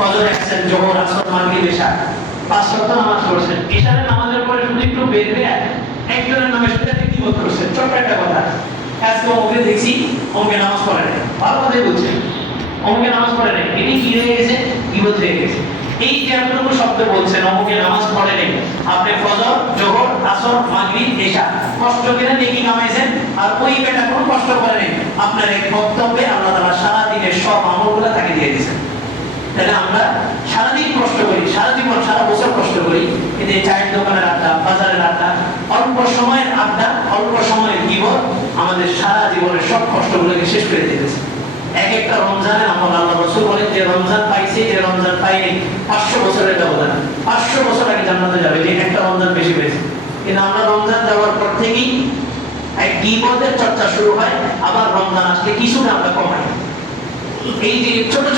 ফজর জোহর, আসর পাঁচ নামাজ নামাজের পরে শুধু একটু একজনের নামে ছোট্ট একটা কথা। আজকে দেখছি নামাজ পড়ে ভালো কথাই নামাজ পড়ে এটি কি হয়ে গেছে? হয়ে গেছে। এই যে বলছেন অঙ্কে নামাজ পড়ে আপনি ফজর, জোহর, আসর, মাগরিব, এশা, কষ্ট করে নেকি কামাইছেন আর ওই বেটা কোনো কষ্ট করে আপনার এক বক্তব্যে আল্লাহ তাআলা সারা দিনের সব আমলগুলো তাকে দিয়ে দিয়েছেন। তাহলে আমরা সারাদিন কষ্ট করি সারা জীবন সারা বছর কষ্ট করি। কিন্তু এই চায়ের দোকানের আড্ডা, বাজারের আড্ডা, অল্প সময়ের আড্ডা, অল্প সময়ের জীবন আমাদের সারা জীবনের সব কষ্টগুলোকে শেষ করে দিতেছে এক একটা রমজানে আমার আল্লাহ রসুল বলেন, যে রমজান পাইছে, যে রমজান পাইনি, পাঁচশো বছরের ব্যবধান। পাঁচশো বছর আগে জান্নাতে যাবে, যে একটা রমজান বেশি পেয়েছে কিন্তু আমরা রমজান যাওয়ার পর থেকেই এক বিপদের চর্চা শুরু হয়, আবার রমজান আসলে কিছুটা আমরা কমাই। এই যে ছোট